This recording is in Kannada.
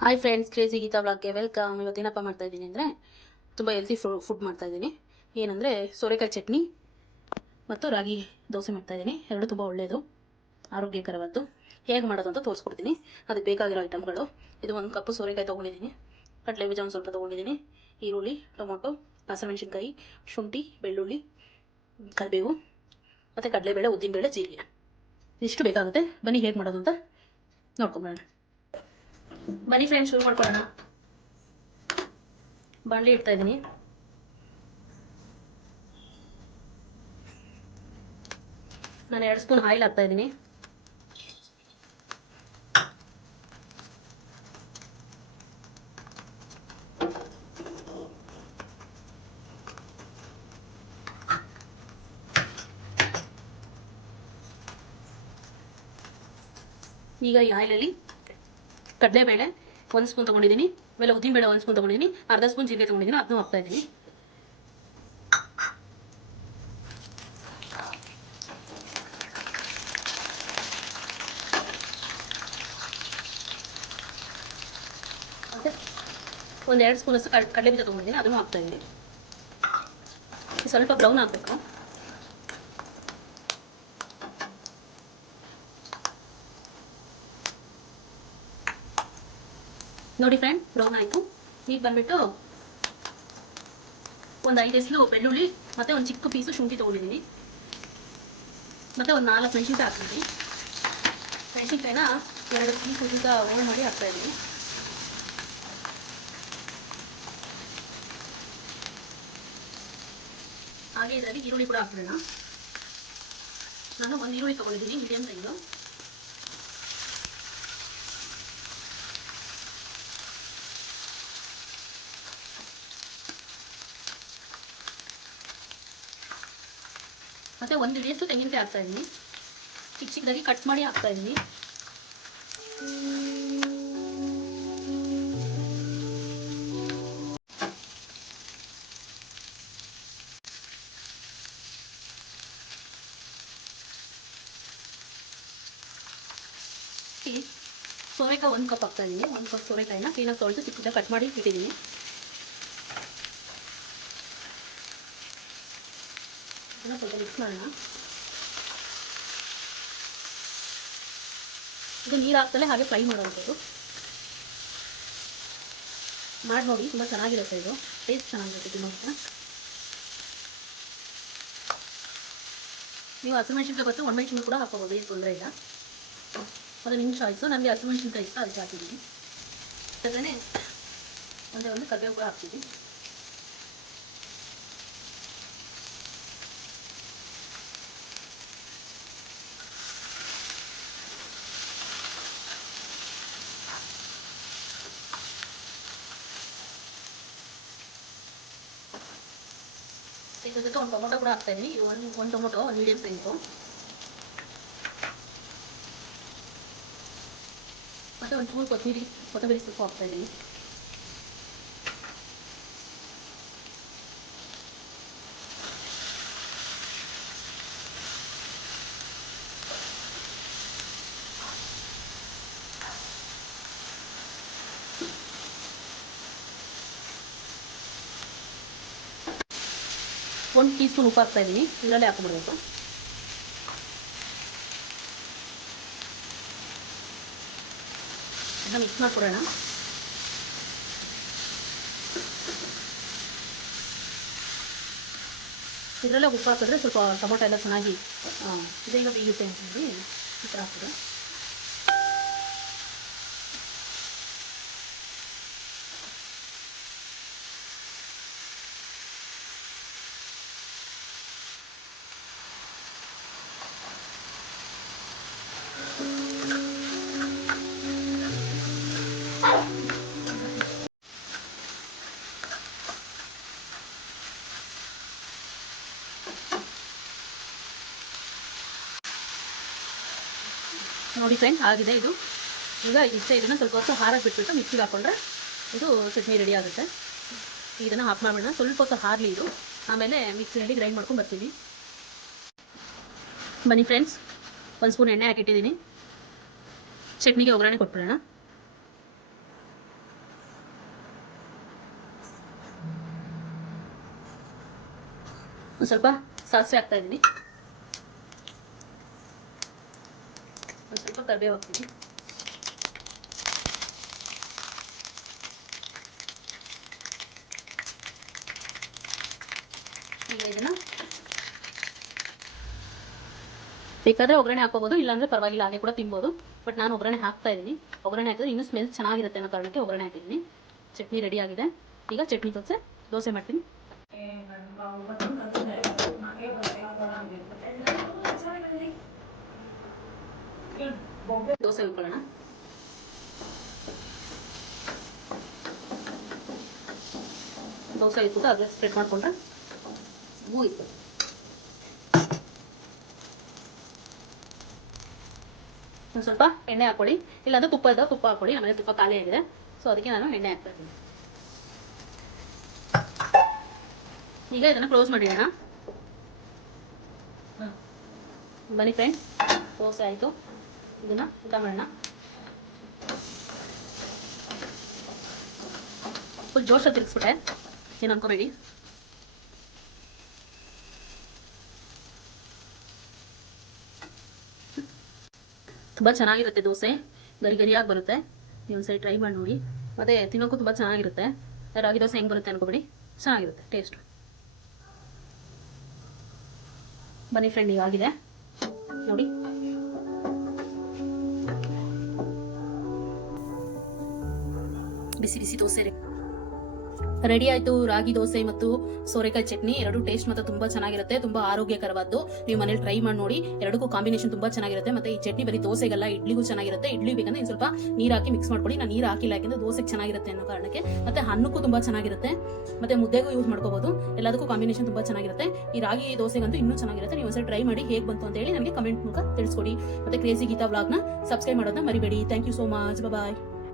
ಹಾಯ್ ಫ್ರೆಂಡ್ಸ್ ಕ್ರೇಜಿ ಗೀತಾ ಬ್ಲಾಗ್ಗೆ ವೆಲ್ಕಮ್ ಇವತ್ತು ಏನಪ್ಪ ಮಾಡ್ತಾ ಇದ್ದೀನಿ ಅಂದರೆ ತುಂಬ ಹೆಲ್ತಿ ಫುಡ್ ಮಾಡ್ತಾ ಇದ್ದೀನಿ. ಏನಂದರೆ ಸೋರೆಕಾಯಿ ಚಟ್ನಿ ಮತ್ತು ರಾಗಿ ದೋಸೆ ಮಾಡ್ತಾ ಇದ್ದೀನಿ. ಎರಡು ತುಂಬ ಒಳ್ಳೆಯದು ಆರೋಗ್ಯಕರವಾದ್ದು. ಹೇಗೆ ಮಾಡೋದು ಅಂತ ತೋರಿಸ್ಕೊಡ್ತೀನಿ. ಅದಕ್ಕೆ ಬೇಕಾಗಿರೋ ಐಟಮ್ಗಳು ಇದು ಒಂದು ಕಪ್ಪು ಸೋರೆಕಾಯಿ ತೊಗೊಂಡಿದ್ದೀನಿ. ಕಡಲೆ ಬೀಜ ಒಂದು ಸ್ವಲ್ಪ ತೊಗೊಂಡಿದ್ದೀನಿ. ಈರುಳ್ಳಿ, ಟೊಮೊಟೊ, ಹಸಿಮೆಣಸಿನ್ಕಾಯಿ, ಶುಂಠಿ, ಬೆಳ್ಳುಳ್ಳಿ, ಕರಿಬೇವು ಮತ್ತು ಕಡಲೆಬೇಳೆ, ಉದ್ದಿನಬೇಳೆ, ಜೀರಿಗೆ. ಇಷ್ಟು ಬೇಕಾಗುತ್ತೆ. ಬನ್ನಿ ಹೇಗೆ ಮಾಡೋದು ಅಂತ ನೋಡ್ಕೊಂಬರೋಣ. ಬನ್ನಿ ಫ್ರೆಂಡ್ಸ್ ಶುರು ಮಾಡ್ಕೊಳ್ಳೋಣ. ಬಾಂಡ್ಲಿ ಇಡ್ತಾ ಇದ್ದೀನಿ. ನಾನು ಎರಡು ಸ್ಪೂನ್ ಆಯಿಲ್ ಹಾಕ್ತಾ ಇದ್ದೀನಿ. ಈಗ ಈ ಆಯಿಲಲ್ಲಿ ಕಡಲೆಬೇಳೆ ಒಂದು ಸ್ಪೂನ್ ತೊಗೊಂಡಿದ್ದೀನಿ. ಆಮೇಲೆ ಉದ್ದಿನಬೇಳೆ ಒಂದು ಸ್ಪೂನ್ ತೊಗೊಂಡಿದ್ದೀನಿ. ಅರ್ಧ ಸ್ಪೂನ್ ಜೀರಿಗೆ ತೊಗೊಂಡಿದ್ದೀನಿ. ಅದನ್ನು ಹಾಕ್ತಾ ಇದ್ದೀನಿ. ಒಂದು ಎರಡು ಕಡ್ ಕಡಲೆ ಬೀಜ ತೊಗೊಂಡಿದ್ದೀನಿ. ಅದನ್ನು ಹಾಕ್ತಾ ಇದ್ದೀನಿ. ಸ್ವಲ್ಪ ಬ್ರೌನ್ ಆಗಬೇಕು. ನೋಡಿ ಫ್ರೆಂಡ್ ಬ್ರೌನ್ ಆಯಿತು. ಈಗ ಬಂದ್ಬಿಟ್ಟು ಒಂದು ಐದು ಎಸ್ಲು ಬೆಳ್ಳುಳ್ಳಿ, ಮತ್ತು ಒಂದು ಚಿಕ್ಕ ಪೀಸು ಶುಂಠಿ ತೊಗೊಂಡಿದ್ದೀನಿ. ಮತ್ತು ಒಂದು ನಾಲ್ಕು ಮೆಣಸಿನ್ಕಾಯಿ ಹಾಕ್ತೀನಿ. ಮೆಣಸಿನ್ಕಾಯಿನ ಎರಡು ಪೀಸ್ ಉದ್ದ ಹೋಳು ಮಾಡಿ ಹಾಕ್ತಾ ಇದ್ದೀನಿ. ಹಾಗೆ ಇದರಲ್ಲಿ ಈರುಳ್ಳಿ ಕೂಡ ಹಾಕ್ಬಿಡೋಣ. ನಾನು ಒಂದು ಈರುಳ್ಳಿ ತೊಗೊಂಡಿದ್ದೀನಿ ಮೀಡಿಯಮ್ ಸೈಜು ಮತ್ತೆ ಒಂದು ಹಿಡಿಯಷ್ಟು ತೆಂಗಿನಕಾಯಿ ಹಾಕ್ತಾ ಇದ್ದೀನಿ ಚಿಕ್ಕ ಚಿಕ್ಕದಾಗಿ ಕಟ್ ಮಾಡಿ ಹಾಕ್ತಾ ಇದ್ದೀನಿ ಸೋರೆಕಾಯಿ ಒಂದು ಕಪ್ ಹಾಕ್ತಾ ಇದ್ದೀನಿ. ಒಂದು ಕಪ್ ಸೋರೆಕಾಯಿನ ಕ್ಲೀನಾಗಿ ತೊಳೆದು ಚಿಕ್ಕದಾಗಿ ಕಟ್ ಮಾಡಿ ಇಟ್ಟಿದ್ದೀನಿ ಇದನ್ನ ಸ್ವಲ್ಪ ಮಿಕ್ಸ್ ಮಾಡೋಣ ಇದು ನೀರು ಹಾಕ್ತಲೇ ಹಾಗೆ ಫ್ರೈ ಮಾಡೋವಂಥದ್ದು ಮಾಡಿ ನೋಡಿ ತುಂಬ ಚೆನ್ನಾಗಿರುತ್ತೆ ಇದು ಟೇಸ್ಟ್ ಚೆನ್ನಾಗಿರುತ್ತೆ ತಿನ್ನೋಕ್ಕೆ ನೀವು ಹಸಿಮೆಣ್ಸಿನ್ಕಾಯಿ ಗೊತ್ತು ಒಣಮೆಣ್ಸಿನ ಕೂಡ ಹಾಕೋಬೋದು ಏನು ತೊಂದರೆ ಇಲ್ಲ ಅದು ನಿಮ್ಮ ಚಾಯ್ಸು ನನಗೆ ಹಸಿಮೆಣ್ಸಿನ್ಕಾಯಿ ಇಷ್ಟ ಅದಕ್ಕೆ ಹಾಕಿದ್ದೀನಿ ಜೊತೆನೇ ಒಂದೇ ಒಂದು ಕರಿಬೇವು ಕೂಡ ಹಾಕ್ತೀನಿ ಇದ್ರ ಜೊತೆ ಒಂದು ಟೊಮೊಟೊ ಕೂಡ ಹಾಕ್ತಾ ಇದ್ದೀನಿ ಒಂದು ಒಂದು ಟೊಮೊಟೊ ಒಂದು ಮೀಡಿಯಮ್ ಸೈಜು ಮತ್ತು ಒಂದು ಚೂರು ಕೊತ್ತಂಬರಿ ಕೊತ್ತಂಬರಿ ಸೊಪ್ಪು ಹಾಕ್ತಾ ಇದ್ದೀನಿ ಒಂದು ಟೀ ಸ್ಪೂನ್ ಉಪ್ಪು ಹಾಕ್ತಾ ಇದ್ದೀನಿ ಇದರಲ್ಲೇ ಹಾಕೊಂಡ್ಬಿಡ್ಬೇಕು ಇದನ್ನ ಮಿಕ್ಸ್ ಮಾಡ್ಕೊಡೋಣ ಇದರಲ್ಲೇ ಉಪ್ಪು ಹಾಕಿದ್ರೆ ಸ್ವಲ್ಪ ಟೊಮೊಟೊ ಎಲ್ಲ ಚೆನ್ನಾಗಿ ಬೇಗ ಬೇಯುತ್ತೆ ಅಂತಂದು ಈ ಥರ ಹಾಕಿದ್ರೆ ನೋಡಿ ಫ್ರೆಂಡ್ ಆಗಿದೆ ಇದು. ಈಗ ಇಷ್ಟ ಇದನ್ನು ಸ್ವಲ್ಪ ಹೊತ್ತು ಹಾರಕ್ಕೆ ಬಿಟ್ಬಿಟ್ಟು ಮಿಕ್ಸಿಗೆ ಹಾಕೊಂಡ್ರೆ ಇದು ಚಟ್ನಿ ರೆಡಿ ಆಗುತ್ತೆ. ಇದನ್ನು ಹಾಫ್ ಮಾಡಿಬಿಡೋಣ. ಸ್ವಲ್ಪ ಹೊತ್ತು ಹಾರಲಿ ಇದು. ಆಮೇಲೆ ಮಿಕ್ಸಿಯಲ್ಲಿ ಗ್ರೈಂಡ್ ಮಾಡ್ಕೊಂಡು ಬರ್ತೀನಿ. ಬನ್ನಿ ಫ್ರೆಂಡ್ಸ್ ಒಂದು ಸ್ಪೂನ್ ಎಣ್ಣೆ ಹಾಕಿಟ್ಟಿದ್ದೀನಿ. ಚಟ್ನಿಗೆ ಒಗ್ಗರಣೆ ಕೊಟ್ಬಿಡೋಣ. ಒಂದು ಸ್ವಲ್ಪ ಸಾಸಿವೆ ಹಾಕ್ತಾ ಇದ್ದೀನಿ. ಒಂದು ಸ್ವಲ್ಪ ಕರಿಬೇವು ಹಾಕ್ತೀನಿ ಈಗ ಇದನ್ನ ಬೇಕಾದ್ರೆ ಒಗ್ಗರಣೆ ಹಾಕೋಬಹುದು ಇಲ್ಲಾಂದ್ರೆ ಪರವಾಗಿಲ್ಲ ಹಾಗೆ ಕೂಡ ತಿನ್ಬೋದು ಬಟ್ ನಾನು ಒಗ್ಗರಣೆ ಹಾಕ್ತಾ ಇದ್ದೀನಿ ಒಗ್ಗರಣೆ ಹಾಕಿದ್ರೆ ಇನ್ನೂ ಸ್ಮೆಲ್ ಚೆನ್ನಾಗಿರುತ್ತೆ ಅನ್ನೋ ಕಾರಣಕ್ಕೆ ಒಗ್ಗರಣೆ ಹಾಕಿದ್ದೀನಿ ಚಟ್ನಿ ರೆಡಿ ಆಗಿದೆ ಈಗ ಚಟ್ನಿ ದೋಸೆ ದೋಸೆ ಮಾಡ್ತೀನಿ ದೋಸೆ ಉಳ್ಕೊಳ್ಳೋಣ ದೋಸೆ ಇಟ್ಬಿಟ್ಟು ಅದ್ರ ಸ್ಪ್ರೆಡ್ ಮಾಡ್ಕೊಂಡ್ರೆ ಮುಗೀತು. ಒಂದು ಸ್ವಲ್ಪ ಎಣ್ಣೆ ಹಾಕೊಳ್ಳಿ ಇಲ್ಲಾಂದ್ರೆ ತುಪ್ಪ ಇದ್ದಾಗ ತುಪ್ಪ ಹಾಕೊಳ್ಳಿ ಆಮೇಲೆ ತುಪ್ಪ ಖಾಲಿ ಆಗಿದೆ. ಸೊ ಅದಕ್ಕೆ ನಾನು ಎಣ್ಣೆ ಹಾಕ್ತಾ ಇದ್ದೀನಿ. ಈಗ ಇದನ್ನು ಕ್ಲೋಸ್ ಮಾಡಿಡೋಣ ಬನ್ನಿ ಫ್ರೆಂಡ್ ದೋಸೆ ಆಯಿತು. ಇದನ್ನು ಊಟ ಮಾಡೋಣ. ಫುಲ್ ಜೋಶ ತಿರ್ಗಿಸ್ಬಿಟ್ಟೆ. ಏನು ಅನ್ಕೋಬೇಡಿ. ತುಂಬಾ ಚೆನ್ನಾಗಿರುತ್ತೆ ದೋಸೆ. ಗರಿ ಗರಿಯಾಗಿ ಬರುತ್ತೆ. ನೀವು ಒಂದ್ಸರಿ ಟ್ರೈ ಮಾಡಿ ನೋಡಿ. ಮತ್ತೆ ತಿನ್ನೋಕ್ಕೂ ತುಂಬಾ ಚೆನ್ನಾಗಿರುತ್ತೆ. ರಾಗಿ ದೋಸೆ ಹೆಂಗೆ ಬರುತ್ತೆ ಅನ್ಕೋಬೇಡಿ. ಚೆನ್ನಾಗಿರುತ್ತೆ ಟೇಸ್ಟ್ ಬನ್ನಿ ಫ್ರೆಂಡ್ ಈಗ ಆಗಿದೆ ನೋಡಿ. ಬಿಸಿ ಬಿಸಿ ದೋಸೆ ರೆಡಿ ಆಯ್ತು, ರಾಗಿ ದೋಸೆ ಮತ್ತು ಸೋರೆಕಾಯಿ ಚಟ್ನಿ. ಎರಡು ಟೇಸ್ಟ್ ಮಾತ್ರ ತುಂಬಾ ಚೆನ್ನಾಗಿರುತ್ತೆ, ತುಂಬಾ ಆರೋಗ್ಯಕರವಾದ್ದು. ನೀವು ಮನೇಲಿ ಟ್ರೈ ಮಾಡಿ ನೋಡಿ, ಎರಡಕ್ಕೂ ಕಾಂಬಿನೇಷನ್ ತುಂಬಾ ಚೆನ್ನಾಗಿರುತ್ತೆ. ಮತ್ತೆ ಈ ಚಟ್ನಿ ಬರೀ ದೋಸೆಗೆಲ್ಲ, ಇಡ್ಲಿಗೂ ಚೆನ್ನಾಗಿರುತ್ತೆ. ಇಡ್ಲಿ ಬೇಕಂದ್ರೆ ಸ್ವಲ್ಪ ನೀರು ಹಾಕಿ ಮಿಕ್ಸ್ ಮಾಡ್ಕೊಳ್ಳಿ. ನಾನು ನೀರು ಹಾಕಿಲ್ಲ ಯಾಕೆಂದ್ರೆ ದೋಸೆಗೆ ಚೆನ್ನಾಗಿರುತ್ತೆ ಅನ್ನೋ ಕಾರಣಕ್ಕೆ. ಮತ್ತೆ ಹಣ್ಣಕ್ಕೂ ತುಂಬಾ ಚೆನ್ನಾಗಿರುತ್ತೆ. ಮತ್ತೆ ಮುದ್ದೆಗೂ ಯೂಸ್ ಮಾಡ್ಕೋಬಹುದು ಎಲ್ಲದಕ್ಕೂ ಕಾಂಬಿನೇಷನ್ ತುಂಬಾ ಚೆನ್ನಾಗಿರುತ್ತೆ. ಈ ರಾಗಿ ದೋಸೆಗಂತೂ ಇನ್ನೂ ಚೆನ್ನಾಗಿರುತ್ತೆ. ನೀವು ಒಂದ್ಸಲ ಟ್ರೈ ಮಾಡಿ ಹೇಗೆ ಬಂತು ಅಂತ ಹೇಳಿ ನನಗೆ ಕಮೆಂಟ್ ಮೂಲಕ ತಿಳಿಸ್ಕೊಡಿ. ಮತ್ತೆ ಕ್ರೇಜಿ ಗೀತಾ ವ್ಲಾಗ್ನ ಸಬ್ಸ್ಕ್ರೈಬ್ ಮಾಡೋದನ್ನ ಮರಿಬೇಡಿ. Thank you so much bye